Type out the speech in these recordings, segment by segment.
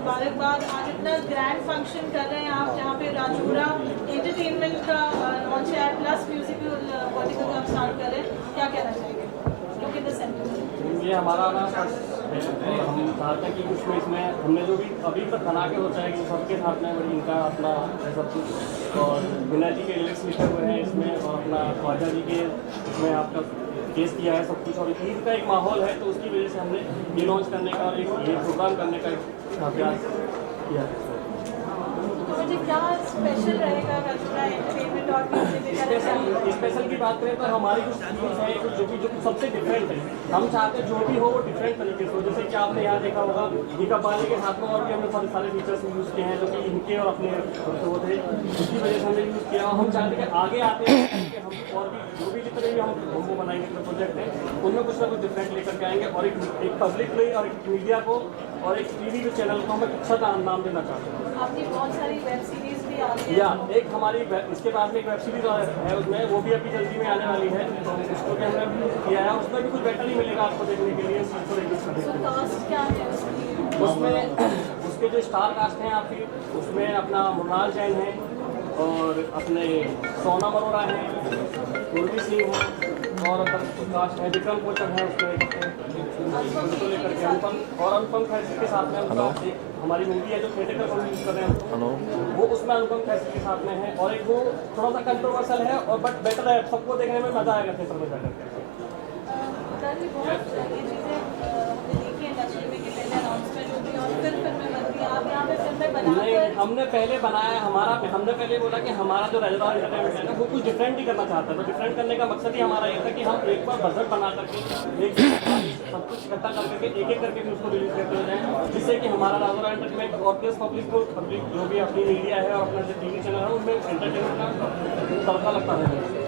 मुबारकबाद। आज इतना ग्रैंड फंक्शन कर रहे हैं आप, जहाँ पे राजूरा एंटरटेनमेंट का लॉन्च है, प्लस म्यूजिकल वर्टिकल का आप स्टार्ट कर रहे हैं, क्या कहना चाहेंगे? Look in the centre. ये हमारा ना हम चाहते हैं कि कुछ में इसमें हमने जो भी अभी तक बना के होता है कि सबके साथ में बड़ी इनका अपना है सब कुछ, और विनय जी के लिरिक्स लिखे हुए हैं इसमें, और अपना ख्वाजा जी के इसमें आपका केस किया है सब कुछ, और ईद का एक माहौल है, तो उसकी वजह से हमने ये लॉन्च करने का और एक ये प्रोग्राम करने का एक अभ्यास किया है। तो मुझे क्या स्पेशल रहेगा राजूरा एंटरटेनमेंट और म्यूजिक? स्पेशल की बात करें तो हमारी कुछ चीज़ है कुछ जो कि सबसे डिफरेंट है। हम चाहते हैं जो भी हो वो डिफरेंट तरीके से हो, जैसे कि आपने यहाँ देखा होगा ये कव्वाली के साथ में और भी हमने बहुत सारे फीचर्स यूज़ किए हैं जो कि इनके और अपने वो थे, उसकी वजह से हमने यूज़ किया। और हम चाहते हैं कि आगे आते हैं कि हम और भी जो भी जितने भी हम वो बनाएंगे अपने प्रोजेक्ट हैं उनमें कुछ ना कुछ डिफरेंट लेकर के आएंगे, और एक पब्लिक में और एक मीडिया को और एक टीवी के चैनल को हम एक अच्छा नाम देना चाहते हैं। आपकी बहुत सारी वेब सीरीज भी आ रही है। या एक हमारी इसके बाद में एक वेब सीरीज है उसमें, वो भी अभी जल्दी में आने वाली है, तो उसको भी हमने किया है। उसमें भी कुछ बेटर ही मिलेगा आपको देखने के लिए। कास्ट क्या है उसकी? उसमें उसके जो स्टार कास्ट हैं आपकी, उसमें अपना मुरनाल जैन है, और अपने सोनम अरोड़ा हैं, उर्वी सिंह हैं, और कास्ट है विक्रम कोचर है उसमें, उनको लेकर के अनुपम फैसले के साथ में उनका एक हमारी मूवी है जो थिएटर का यूज़ कर रहे हैं वो, उसमें अनुपम फैसले के साथ में है, और एक वो थोड़ा सा कंट्रोवर्सल है और बट बेटर है, सबको देखने में मज़ा आएगा थिएटर में जाकर। बहुत ये चीज़ें हमने देखी है इंडस्ट्री में कि पहले अनाउंसमेंट होती है और फिर फिल्में बनती हैं। आप यहाँ पे फिल्में बनाकर हमने पहले बनाया हमने पहले बोला कि हमारा जो राजूरा एंटरटेनमेंट है ना वो कुछ डिफरेंट ही करना चाहता है, तो डिफरेंट करने का मकसद ही हमारा ये था कि हम एक बार बजट बना करके एक सब कुछ इकट्ठा करके एक करके भी उसको रिलीज करते हो जाए, जिससे कि हमारा राजूरा एंटरटेनमेंट और प्लस पब्लिक जो भी अपनी मीडिया है और अपना जो टीवी चैनल है उनमें एंटरटेनमेंट का तड़का लगता है।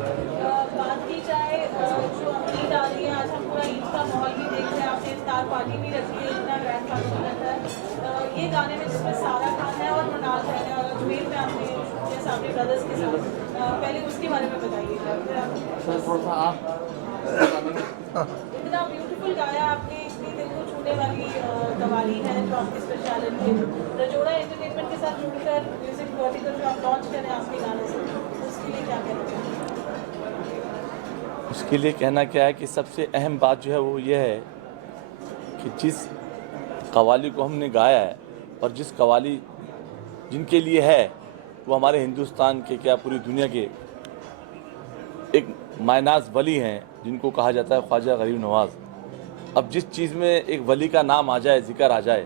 बात की जाए जो ईद आ रही है, आज हम पूरा ईद का माहौल भी देख रहे हैं, आपने इफ्तार पार्टी भी रखी है, इतना ग्रैंड फंक्शन रहता है। ये गाने में जिसमें सारा खान है और मृणाल जैन है, और अजमेर में आपने शूट किया सामने ब्रदर्स के साथ, पहले उसके बारे में बताइए। सर थोड़ा सा आप इतना ब्यूटीफुल गाया आपने, इतनी दिल को छूने वाली कव्वाली है जो आपकी स्पेशलिटी है। राजूरा एंटरटेनमेंट के साथ जुड़कर म्यूजिक वर्टिकल जो आप लॉन्च करें आपके गाने से, उसके लिए क्या कहना चाहिए? उसके लिए कहना क्या है कि सबसे अहम बात जो है वो ये है कि जिस कव्वाली को हमने गाया है और जिस कव्वाली जिनके लिए है वो हमारे हिंदुस्तान के क्या पूरी दुनिया के एक मायनाज वली हैं जिनको कहा जाता है ख्वाजा गरीब नवाज़। अब जिस चीज़ में एक वली का नाम आ जाए, जिक्र आ जाए,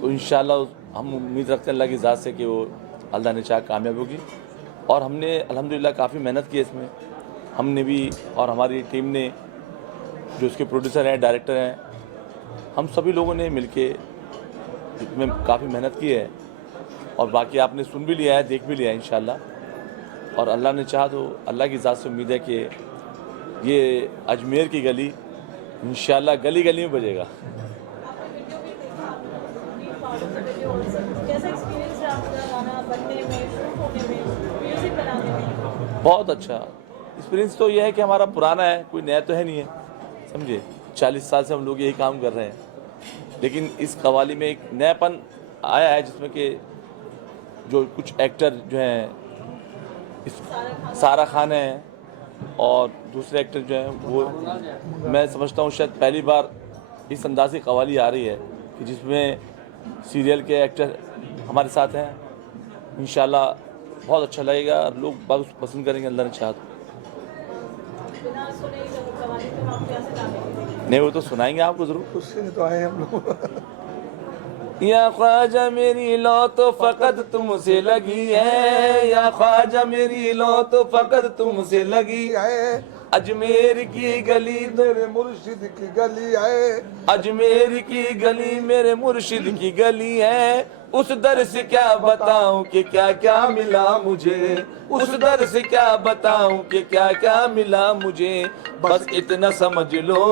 तो इंशाअल्लाह हम उम्मीद रखते हैं अल्लाह की ज़ात से कि वो अल्लाह ने चाह कामयाब होगी। और हमने अल्हम्दुलिल्लाह काफ़ी मेहनत की है इसमें, हमने भी और हमारी टीम ने, जो इसके प्रोड्यूसर हैं, डायरेक्टर हैं, हम सभी लोगों ने मिलके इसमें काफ़ी मेहनत की है। और बाकी आपने सुन भी लिया है, देख भी लिया है इंशाअल्लाह। और अल्लाह ने चाहा तो अल्लाह की ज़ात से उम्मीद है कि ये अजमेर की गली इंशाअल्लाह गली गली में बजेगा। बहुत अच्छा एक्सपीरियंस तो ये है कि हमारा पुराना है, कोई नया तो है नहीं है, समझे। 40 साल से हम लोग यही काम कर रहे हैं, लेकिन इस कव्वाली में एक नयापन आया है जिसमें कि जो कुछ एक्टर जो हैं, सारा खान है और दूसरे एक्टर जो हैं वो मैं समझता हूँ शायद पहली बार इस अंदाज की कव्वाली आ रही है कि जिसमें सीरियल के एक्टर हमारे साथ हैं। इंशाल्लाह बहुत अच्छा लगेगा, लोग बहुत पसंद करेंगे अल्लाह ने चाहा तो। नहीं वो तो सुनाएंगे आपको ज़रूर, उससे तो आए हम लोग। या ख्वाजा मेरी लो तो फ़कत तुमसे लगी है, या ख्वाजा मेरी लो तो फ़कत तुमसे लगी है। अजमेर की गली मेरे मुर्शिद की गली है, अजमेर की गली मेरे मुर्शिद की गली है। उस दर से क्या बताऊं कि क्या क्या मिला मुझे, उस दर से क्या बताऊं कि क्या क्या मिला मुझे। बस इतना समझ लो,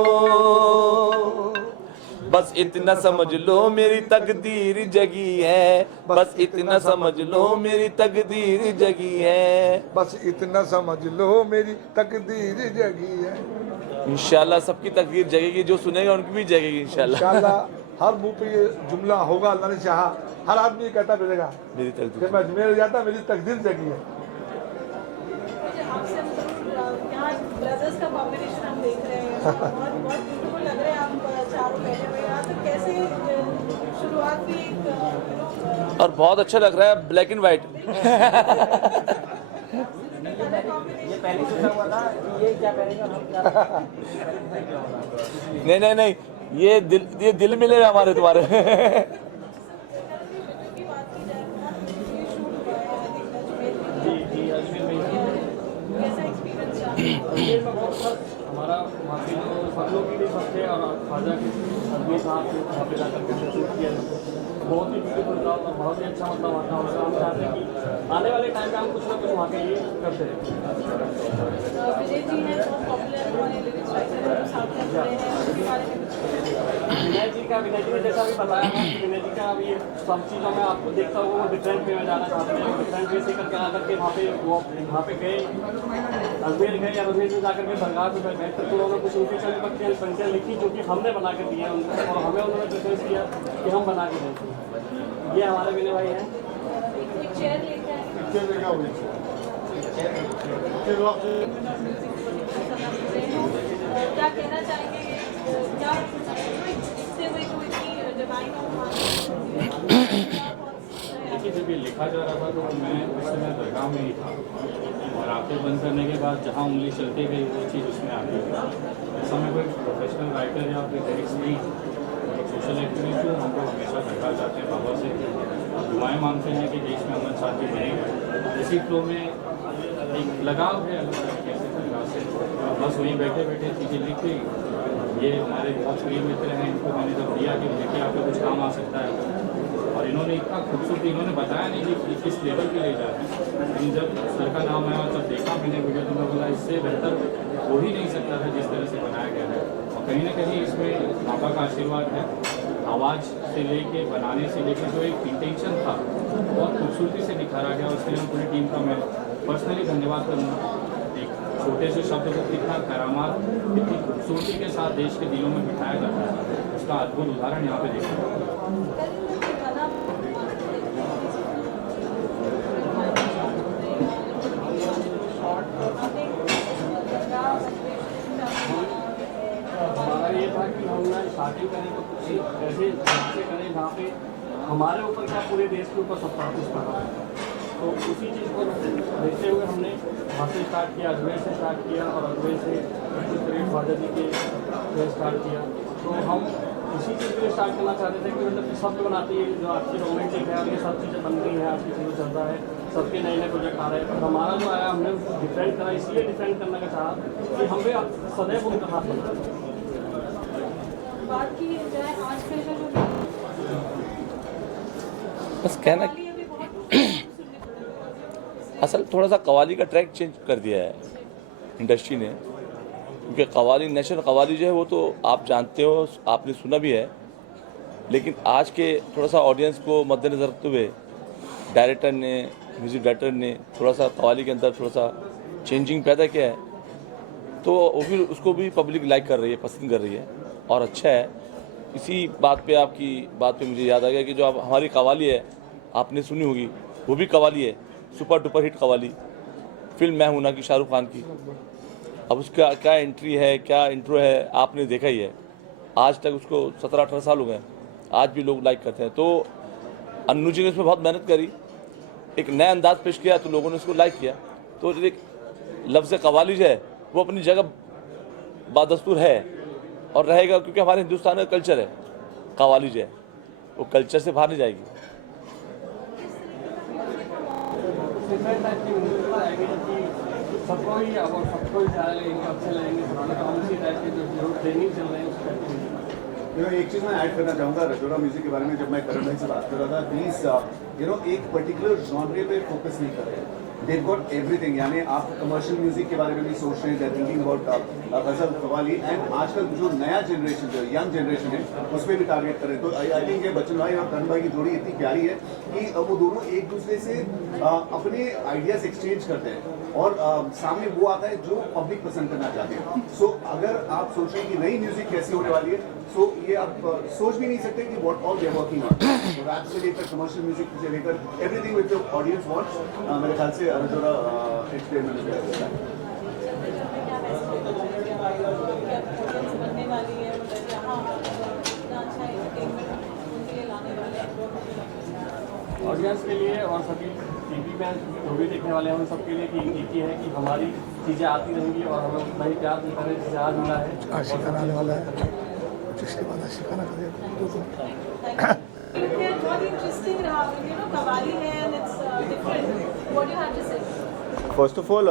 बस इतना समझ लो मेरी तकदीर जगी है, बस इतना समझ लो मेरी तकदीर जगी है। बस इतना समझ लो मेरी तकदीर जगी है। इंशाल्लाह सबकी तकदीर जगेगी, जो सुनेगा उनकी भी जगेगी इंशाल्लाह। इंशाल्लाह हर मुंह पे ये जुमला होगा, अल्लाह ने चाहा। हर आदमी ये कहता मिलेगा मेरी कि तकदीर मैं अजमेर जाता, मेरी तकदीर जगी है। मुझे आपसे यहाँ ब्रदर्स का कॉम्बिनेशन हम देख रहे हैं, बहुत बहुत ब्यूटीफुल लग रहे हैं आप चारों बैठे हुए यहाँ। तो कैसे शुरुआत भी एक और बहुत अच्छा लग रहा है ब्लैक एंड वाइट। ये पहले सोचा हुआ था कि ये क्या करेंगे और हम क्या नहीं, ये दिल मिले हमारे तुम्हारे। की बात की जाए, ये शूट हुआ है जी अजमेर में कैसा एक्सपीरियंस रहा? अजमेर में बहुत सब हमारा वहाँ के सब लोग भी सब थे और ख्वाजा के आदमी साहब थे, वहाँ पे जाकर के शूट किया। बहुत ही ब्यूटीफुल था और बहुत ही अच्छा मतलब वातावरण था। हम चाहते हैं कि आने वाले टाइम में हम कुछ ना कुछ वहाँ के लिए करते रहें। विजय जी हैं, बहुत पॉपुलर हमारे लिरिक्स राइटर हैं, जो साथ में जुड़े हैं, उनके बारे में कुछ विनय जी ने जैसा भी बताया था कि विनय जी का अभी सब चीज़ों में आपको देखता हूँ वो डिफरेंट वे में जाना चाहते हैं। डिफरेंट वे से करके आकर के वहाँ पे गए, अजमेर गए, या अजमेर से जाकर के दरगाह पे गए, तो उन्होंने कुछ उनकी चंद पंक्तियाँ लिखी जो कि हमने बना के दी है उनको, और हमें उन्होंने रिक्वेस्ट किया कि हम बना के दें। ये हमारे विनय भाई हैं। एक चेयर लेके आए, क्या कहना चाहेंगे? क्या इससे हुई कोई डिवाइन देखिए, जब ये लिखा जा रहा था तो मैं उस समय दरगाह में ही था, और आंखें बंद करने के बाद जहाँ उंगली चलती गई वो चीज़ उसमें आ गई। ऐसा मैं कोई प्रोफेशनल राइटर या फिर लिरिक्स नहीं, सोशल एक्टिविस्ट हूँ। हम लोग हमेशा दरगाह जाते हैं, बाबा से दुआएं मांगते हैं कि देश में अमन शांति बनी रहे। इसी फ्लो में एक लगाव है अलग तरीके से दरगाह से। बस वहीं बैठे बैठे चीज़ें लिख गई। ये हमारे बहुत करीब मित्र हैं, इनको मैंने जब दिया कि देखिए आपको कुछ काम आ सकता है, और इन्होंने इतना खूबसूरती, इन्होंने बताया नहीं कि किस लेवल पे ले जा रहे हैं, लेकिन जब सर का नाम आया जब देखा मैंने वीडियो तो मैं बोला इससे बेहतर हो ही नहीं सकता था जिस तरह से बनाया गया है। और कहीं ना कहीं इसमें बाबा का आशीर्वाद है। आवाज़ से लेके बनाने से लेके जो एक इंटेंशन था बहुत खूबसूरती से निखारा गया। उसके लिए पूरी टीम का मैं पर्सनली धन्यवाद करूँगा। एक छोटे से शब्द को कितना करामात, कितनी खूबसूरती के साथ देश के दिलों में बिठाया जाता है, उसका अद्भुत उदाहरण यहाँ पे देखा। हमारा ये था कि हम ना स्टार्टिंग करें तो कुछ ऐसे करें जहाँ पे हमारे ऊपर क्या पूरे देश के ऊपर सब कुछ पड़ा है। तो उसी चीज़ को देखते हुए हमने वहाँ से स्टार्ट किया, अजमेर से स्टार्ट किया, और अजमेर से ख्वाजा जी के स्टार्ट किया। तो हम इसी चीज़ के लिए स्टार्ट करना चाहते थे कि मतलब कि सब बनाती है जो आपकी रोमांटिक है और ये सब चीज़ें बन रही हैं, आपकी चीज़ें चल रहा है, सबके नए नए प्रोजेक्ट आ रहे हैं। पर हमारा जो आया हमने उसको डिफरेंट करा, इसलिए डिफरेंट करने का चाहा कि हम भी सदैव उनका हाथ बना। बात की जाए आज का जो बस कहना अभी बहुत असल थोड़ा सा कवाली का ट्रैक चेंज कर दिया है इंडस्ट्री ने, क्योंकि कवाली नेशनल कवाली जो है वो तो आप जानते हो, आपने सुना भी है, लेकिन आज के थोड़ा सा ऑडियंस को मद्देनज़र रखते हुए डायरेक्टर ने, म्यूज़िक डायरेक्टर ने थोड़ा सा कवाली के अंदर थोड़ा सा चेंजिंग पैदा किया है, तो वो भी उसको भी पब्लिक लाइक कर रही है, पसंद कर रही है, और अच्छा है। इसी बात पे आपकी बात पे मुझे याद आ गया कि जो अब हमारी कवाली है आपने सुनी होगी, वो भी कवाली है, super duper hit qawwali, film मैं हूं ना की शाहरुख खान की। अब उसका क्या एंट्री है, क्या इंट्रो है, आपने देखा ही है। आज तक उसको 17-18 साल हो गए, आज भी लोग लाइक करते हैं। तो अन्नू जी ने उसमें बहुत मेहनत करी, एक नया अंदाज पेश किया तो लोगों ने उसको लाइक किया। तो एक लफ्ज़ कवाली जो है वो अपनी जगह बादस्तूर है और रहेगा, क्योंकि हमारे हिंदुस्तान का कल्चर है। कवाली जो है वो कल्चर से बाहर नहीं जाएगी। डिफरेंट टाइप की म्यूजिक आएगी कि सबको ही और सबको ही ज़्यादा लगेंगे, अच्छे लगेंगे, सुनाने का उसी टाइप के जो ट्रेनिंग चल रहे हैं उस टाइप की। एक चीज़ मैं ऐड करना चाहूँगा रजोरा म्यूजिक के बारे में। जब मैं करण भाई से बात कर रहा था, प्लीज़ एक पर्टिकुलर जॉनरे पे फोकस नहीं कर रहे हैं। they've got everything. यानी आप कमर्शियल म्यूजिक के बारे में भी सोच रहे हैं, थिंकिंग अबाउट गजल कव्वाली, एंड आजकल जो नया जनरेशन जो यंग जनरेशन है उस पर भी टारगेट करें. तो आई थिंक ये बच्चन भाई और करण भाई की जोड़ी इतनी प्यारी है कि वो दोनों एक दूसरे से अपने आइडियाज एक्सचेंज करते हैं और सामने वो आता है जो पब्लिक पसंद करना चाहते हैं. सो अगर आप सोच रहे हैं कि नई म्यूजिक कैसी होने वाली है, सो ये आप सोच भी नहीं सकते कि what all they are working on. Rap से लेकर कमर्शियल म्यूजिक से लेकर everything with the audience wants. मेरे ख्याल से रजोरा एक्सपेरिमेंट है. बनने वाली है मतलब यहाँ इतना अच्छा एंटरटेनमेंट उनके लिए लाने वाले हैं ऑडियंस के लिए और सभी टीवी में जो भी देखने वाले हैं उन सबके लिए कि एक ही है कि हमारी चीज़ें आती रहेंगी और हमें उतना ही प्यार मिलता है जिससे आज मिला है. आशिकाना आने वाला है, जिसके बाद आशिकाना करेगा. बहुत इंटरेस्टिंग रहा, यू नो कव्वाली है and it's different. What you have to say? First of all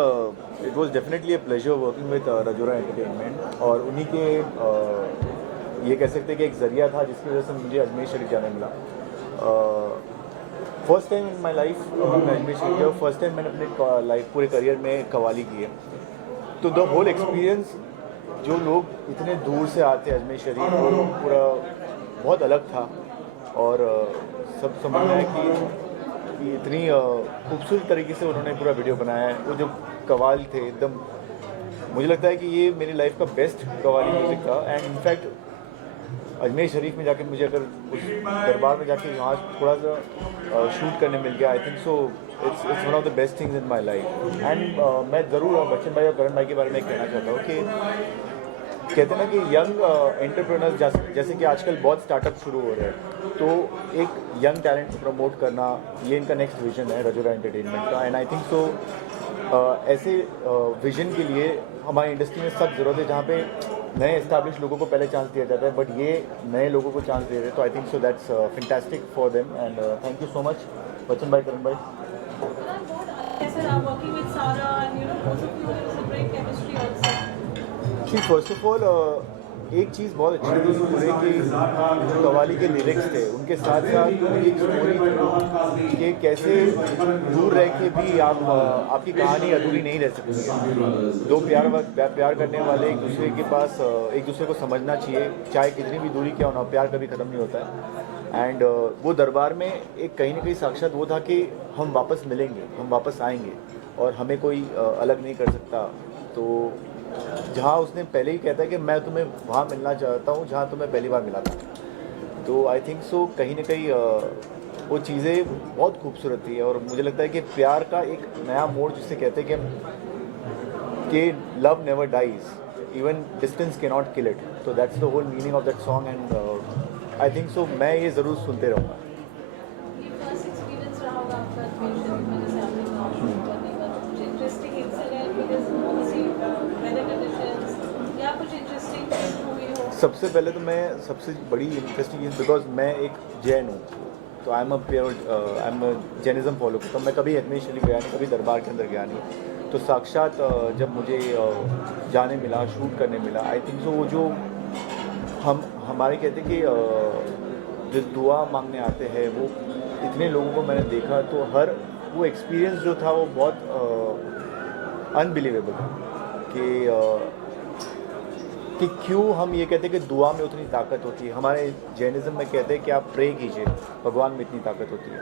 it was definitely a pleasure working with Rajora entertainment, और उन्हीं के ये कह सकते हैं कि एक ज़रिया था जिसकी वजह से मुझे अजमेर शरीफ जाने मिला. First time in my life मैं अजमेर शरीफ गया, फर्स्ट टाइम मैंने अपने लाइफ पूरे करियर में कव्वाली की है. तो द होल एक्सपीरियंस, जो लोग इतने दूर से आते हैं अजमेर शरीफ, वो पूरा बहुत अलग था. और सब समझ में आया कि इतनी खूबसूरत तरीके से उन्होंने पूरा वीडियो बनाया है. वो जो कव्वाल थे एकदम, मुझे लगता है कि ये मेरी लाइफ का बेस्ट कव्वाली म्यूज़िक था. एंड इनफैक्ट अजमेर शरीफ में जाके मुझे अगर उस दरबार में जाके वहाँ थोड़ा सा शूट करने मिल गया, आई think so it's one of the best things in my life. And मैं ज़रूर बच्चन भाई और करण भाई के बारे में कहना चाहता हूँ कि कहते हैं ना कि यंग एंटरप्रेन्योर्स जैसे कि आजकल बहुत स्टार्टअप शुरू हो रहे हैं, तो एक यंग टैलेंट को प्रमोट करना, ये इनका नेक्स्ट विजन है रजोरा एंटरटेनमेंट का. एंड आई थिंक सो ऐसे विजन के लिए हमारी इंडस्ट्री में सख्त ज़रूरत है, जहाँ पे नए एस्टैब्लिश लोगों को पहले चांस दिया जाता है, बट ये नए लोगों को चांस दे रहे हैं. तो I think so that's fantastic for them. And thank you so much Bachchan भाई, करण भाई. कैसे रहा working with Sara and you know both of you have great chemistry also? जी, फर्स्ट ऑफ ऑल एक चीज़ बहुत अच्छी थी पूरे कि जो कव्वाली के लिरिक्स थे उनके साथ साथ एक स्टोरी कि कैसे दूर रह के भी आपकी कहानी अधूरी नहीं रह सकती है. दो प्यार करने वाले एक दूसरे के पास एक दूसरे को समझना चाहिए, चाहे कितनी भी दूरी क्या होना, प्यार कभी ख़त्म नहीं होता है. एंड वो दरबार में एक कहीं ना कहीं साक्षात वो था कि हम वापस मिलेंगे, हम वापस आएंगे और हमें कोई अलग नहीं कर सकता. तो जहाँ उसने पहले ही कहता है कि मैं तुम्हें वहाँ मिलना चाहता हूँ जहाँ तुम्हें पहली बार मिला था. तो आई थिंक सो कहीं ना कहीं वो चीज़ें बहुत खूबसूरत थी. और मुझे लगता है कि प्यार का एक नया मोड़ जिसे कहते हैं कि love never dies, even distance के नॉट किल इट. तो that's the whole meaning of that song. And I think so मैं ये ज़रूर सुनते रहूँगा. ये फर्स्ट एक्सपीरियंस रहा होगा आपका अजमेर शरीफ में, जैसे आपने कहा शूट करने का, कुछ interesting incident because obviously weather conditions या कुछ इंटरेस्टिंग चीज हुई हो? सबसे पहले तो मैं सबसे बड़ी इंटरेस्टिंग चीज़, बिकॉज मैं एक जैन हूँ, तो आई एम जैनिज़्म फॉलो करता हूँ. मैं कभी अजमेर शरीफ गया नहीं, कभी दरबार के अंदर गया नहीं. तो साक्षात जब मुझे जाने मिला, शूट करने मिला, आई थिंक सो वो जो हमारे कहते हैं कि जो दुआ मांगने आते हैं, वो इतने लोगों को मैंने देखा, तो हर वो एक्सपीरियंस जो था वो बहुत अनबिलीवेबल था कि क्यों हम ये कहते हैं कि दुआ में उतनी ताकत होती है. हमारे जैनिज़्म में कहते हैं कि आप प्रे कीजिए, भगवान में इतनी ताकत होती है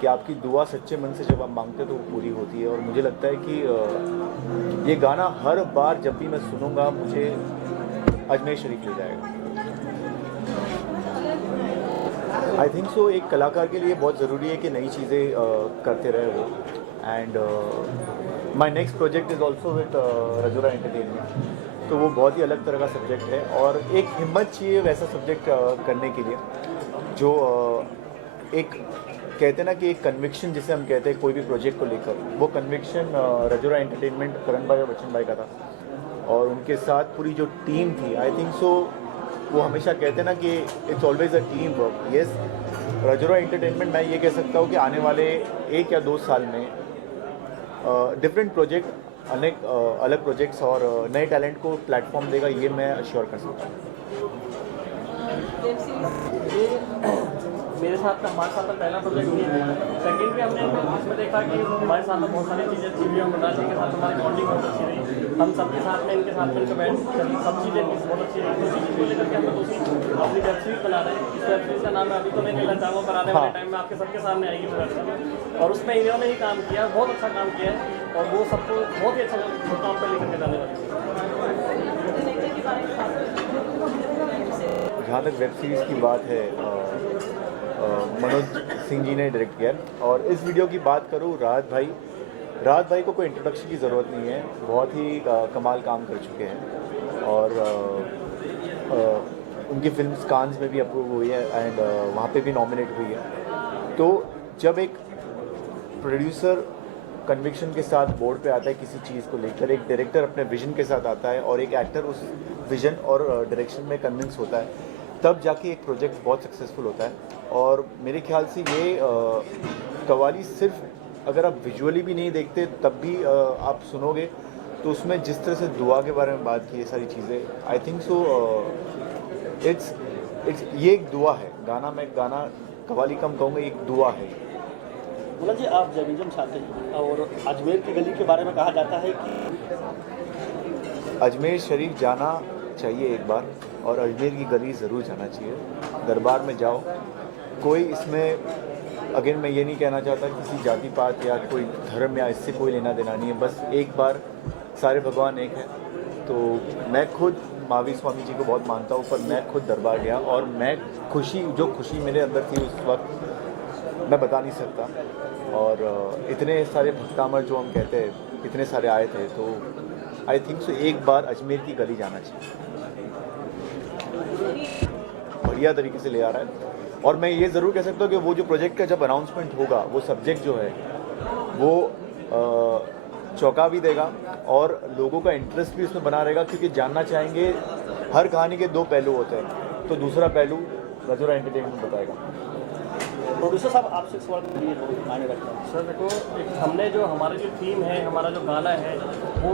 कि आपकी दुआ सच्चे मन से जब आप मांगते हैं तो वो पूरी होती है. और मुझे लगता है कि ये गाना हर बार जब भी मैं सुनूंगा मुझे अजमेर शरीफ ले जाएगा. आई थिंक सो एक कलाकार के लिए बहुत ज़रूरी है कि नई चीज़ें करते रहे वो. And my next project is also with Rajora entertainment. तो वो बहुत ही अलग तरह का सब्जेक्ट है और एक हिम्मत चाहिए वैसा सब्जेक्ट करने के लिए, जो एक कहते हैं ना कि एक कन्विक्शन जिसे हम कहते हैं कोई भी प्रोजेक्ट को लेकर, वो कन्विक्शन रजोरा एंटरटेनमेंट करण भाई और बच्चन भाई का था. और उनके साथ पूरी जो टीम थी, आई थिंक सो वो हमेशा कहते हैं ना कि it's always a team work. Yes, Rajora entertainment मैं ये कह सकता हूँ कि आने वाले 1 या 2 साल में डिफरेंट प्रोजेक्ट, अनेक अलग प्रोजेक्ट्स और नए टैलेंट को प्लेटफॉर्म देगा, ये मैं अश्योर कर सकता हूँ. मेरे साथ में हमारे साथ में पहला प्रोजेक्ट किया है। सेकेंड भी हमने इसमें देखा कि हमारे साथ में बहुत सारी चीज़ें अच्छी हुई, मृणाल जी के साथ हमारी बॉन्डिंग बहुत अच्छी रही, हम सबके साथ में इनके साथ मिलकर बैठ सब चीज़ें बहुत अच्छी रही। दूसरी चीज़ को लेकर के हम दूसरी अपनी वेब सीरीज बना रहे हैं। इस वेब सीरीज़ का नाम है अभी तो मैं नहीं चाहूँगा, पर आने वाले टाइम में आपके सबके सामने आएगी वो वेब सीरीज, और उसमें इन्होंने ही काम किया, बहुत अच्छा काम किया है, और वो सबको बहुत ही अच्छा काम पर लेकर के जाने वाली है। जहाँ तक वेब सीरीज़ की बात है, मनोज सिंह जी ने डायरेक्ट किया, और इस वीडियो की बात करूँ राहत भाई को कोई इंट्रोडक्शन की ज़रूरत नहीं है, बहुत ही कमाल काम कर चुके हैं, और उनकी फिल्म कांस में भी अप्रूव हुई है एंड वहाँ पे भी नॉमिनेट हुई है। तो जब एक प्रोड्यूसर कन्विक्शन के साथ बोर्ड पे आता है किसी चीज़ को लेकर, एक डायरेक्टर अपने विजन के साथ आता है और एक एक्टर उस विजन और डायरेक्शन में कन्विंस होता है, तब जाके एक प्रोजेक्ट बहुत सक्सेसफुल होता है। और मेरे ख्याल से ये कव्वाली सिर्फ अगर आप विजुअली भी नहीं देखते तब भी आप सुनोगे तो उसमें जिस तरह से दुआ के बारे में बात की, ये सारी चीज़ें, आई थिंक सो इट्स ये एक दुआ है। गाना कव्वाली कम कहूँगा, एक दुआ है। मुन्ना जी, आप जर्नलिज्म चाहते हैं और अजमेर की गली के बारे में कहा जाता है कि अजमेर शरीफ जाना चाहिए एक बार, और अजमेर की गली ज़रूर जाना चाहिए। दरबार में जाओ, कोई इसमें अगेन मैं ये नहीं कहना चाहता किसी जाति पात या कोई धर्म या इससे कोई लेना देना नहीं है, बस एक बार सारे भगवान एक हैं। तो मैं खुद महावीर स्वामी जी को बहुत मानता हूँ, पर मैं खुद दरबार गया और मैं जो खुशी मेरे अंदर थी उस वक्त मैं बता नहीं सकता। और इतने सारे भक्तामर जो हम कहते हैं, इतने सारे आए थे, तो आई थिंक सो एक बार अजमेर की गली जाना चाहिए। बढ़िया तरीके से ले आ रहा है, और मैं ये ज़रूर कह सकता हूँ कि वो जो प्रोजेक्ट का जब अनाउंसमेंट होगा, वो सब्जेक्ट जो है वो चौंका भी देगा और लोगों का इंटरेस्ट भी उसमें बना रहेगा, क्योंकि जानना चाहेंगे। हर कहानी के दो पहलू होते हैं, तो दूसरा पहलू रजोरा एंटरटेनमेंट बताएगा। प्रोड्यूसर साहब आपसे सवाल के लिए मायने रखता है। सर देखो, हमारी जो थीम है, हमारा जो गाना है, वो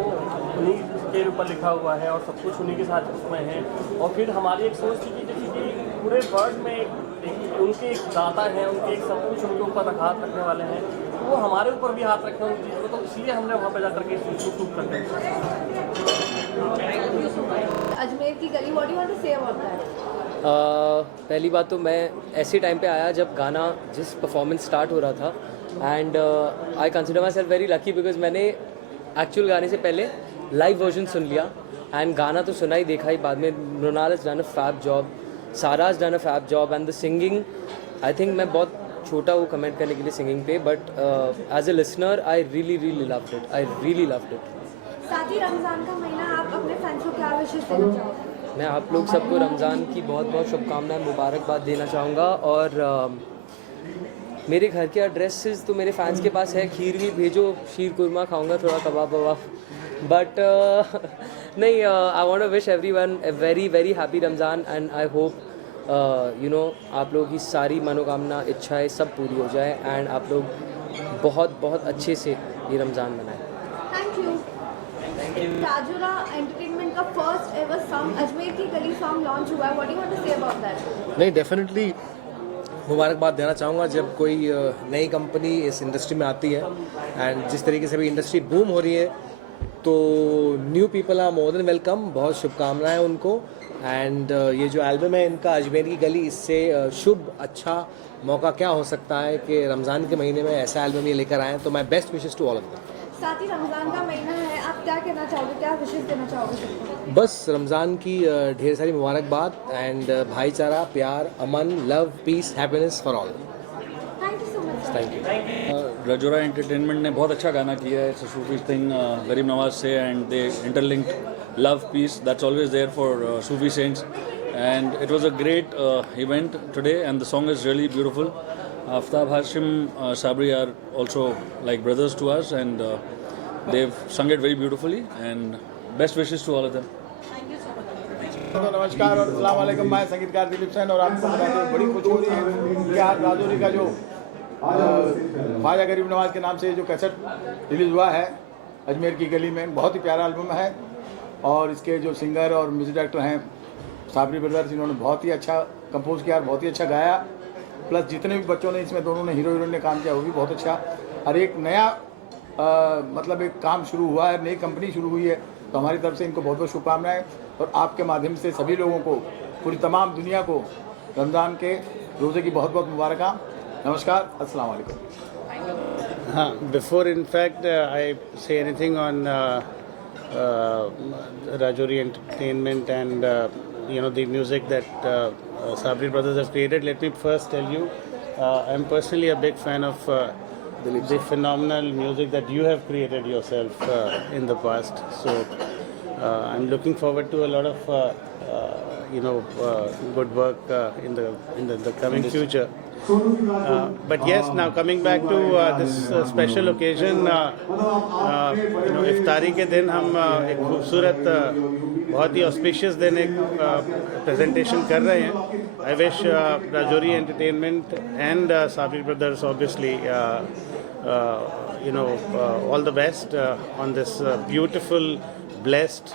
उन्हीं के ऊपर लिखा हुआ है और सब कुछ उन्हीं के साथ उसमें है। और फिर हमारी एक सोच थी कि जैसे कि पूरे वर्ल्ड में उनके एक दाता हैं, उनके एक सब कुछ उनके ऊपर हाथ रखने वाले हैं, वो हमारे ऊपर भी हाथ रखें उन चीज़ को, तो इसलिए हमने वहाँ पर जा करके इस चीज़ को शूट करते हैं। अजमेर की गली, what you want to say about that? पहली बात तो मैं ऐसे टाइम पे आया जब गाना जिस परफॉर्मेंस स्टार्ट हो रहा था, and I consider my self very lucky because मैंने एक्चुअल गाने से पहले लाइव वर्जन सुन लिया, एंड गाना तो सुना ही, देखा ही बाद में। Mrinal has done a fab job, Sara has done a fab job, and the singing, I think मैं बहुत छोटा हूँ कमेंट करने के लिए सिंगिंग पे, but as a listener I really loved it, I really loved it. साथ ही रमज़ान का महीना, आप अपने फैंस को क्या विशेष देना चाहोगे? मैं आप लोग सबको रमज़ान की बहुत बहुत शुभकामनाएं, मुबारकबाद देना चाहूँगा। और मेरे घर के एड्रेसेस तो मेरे फैंस के पास है, खीर भी भेजो, शीर कुरमा खाऊँगा, थोड़ा कबाब वबाब, बट नहीं, I want to wish everyone a very happy Ramzan, and I hope आप लोगों की सारी मनोकामना, इच्छाएं सब पूरी हो जाए, एंड आप लोग बहुत अच्छे से ये रमज़ान मनाएं। Thank you. राजोरा एंटरटेनमेंट का फर्स्ट एवर सॉन्ग अजमेर की गली सॉन्ग लॉन्च हुआ है, what you want to say about that? नहीं, डेफिनेटली मुबारकबाद देना चाहूँगा जब कोई नई कंपनी इस इंडस्ट्री में आती है, एंड जिस तरीके से भी इंडस्ट्री बूम हो रही है, तो new people are more than welcome. बहुत शुभकामनाएं उनको, एंड ये जो एल्बम है इनका अजमेर की गली, इससे शुभ अच्छा मौका क्या हो सकता है कि रमज़ान के महीने में ऐसा एल्बम ये लेकर आएँ, तो my best wishes to all of them. साथ ही रमज़ान का महीना है, आप क्या कहना चाहोगे, क्या विशेष देना चाहोगे सबको? बस रमज़ान की ढेर सारी मुबारकबाद, एंड भाईचारा, प्यार, अमन, love, peace, happiness for all. Thank you so much. Thank you. Rajora entertainment ने बहुत अच्छा गाना किया है, it's a Sufi thing, Garib Nawaz से, and they interlinked love, peace, that's always there for Sufi saints, and it was a great event today, and the song is really beautiful. Aftab Hashim, Sabri are also like brothers to us, and they've sung it very beautifully, and best wishes to all of them. तो नमस्कार और अस्सलाम वालेकुम। मैं संगीतकार दिलीप सेन, और आपको बताते हुए बड़ी खुशी हो रही है कि आज राजौरी का जो ख्वाजा गरीब नवाज के नाम से जो कैसेट रिलीज़ हुआ है अजमेर की गली में, बहुत ही प्यारा एल्बम है, और इसके जो सिंगर और म्यूजिक डायरेक्टर हैं साबरी ब्रदर्स, इन्होंने बहुत ही अच्छा कंपोज किया और बहुत ही अच्छा गाया, प्लस जितने भी बच्चों ने इसमें दोनों ने हीरो हीरोइन ने काम किया वो भी बहुत अच्छा। और एक नया मतलब एक काम शुरू हुआ है, नई कंपनी शुरू हुई है, तो हमारी तरफ से इनको बहुत बहुत शुभकामनाएं और आपके माध्यम से सभी लोगों को, पूरी तमाम दुनिया को रमज़ान के रोज़े की बहुत बहुत मुबारक। नमस्कार, अस्सलाम वालेकुम। हाँ, before in fact I say anything on Rajouri Entertainment and the music that Sabri Brothers have created, let me first tell you I'm personally a big fan of the phenomenal music that you have created yourself in the past. So I'm looking forward to a lot of good work in the coming future. But yes, now coming back to this special occasion, इफ्तारी के दिन हम एक खूबसूरत बहुत ही auspicious दिन एक presentation कर रहे हैं. I wish Rajouri Entertainment and Sabri Brothers obviously all the best on this beautiful, blessed,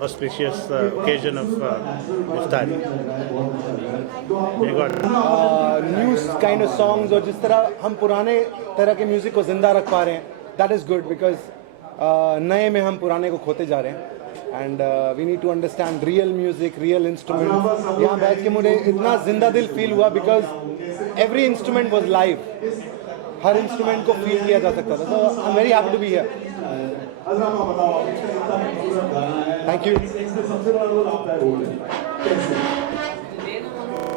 auspicious occasion of Iftari. New kind of songs और जिस तरह हम पुराने तरह के म्यूज़िक को ज़िंदा रख पा रहे हैं, दैट इज़ गुड बिकॉज नए में हम पुराने को खोते जा रहे हैं. And we need to understand real music, real instrument. यहाँ बैठ के मुझे इतना जिंदा दिल फील हुआ because every instrument was live. हर इंस्ट्रूमेंट को फील किया जा सकता था. So I am very happy to be here. Thank you.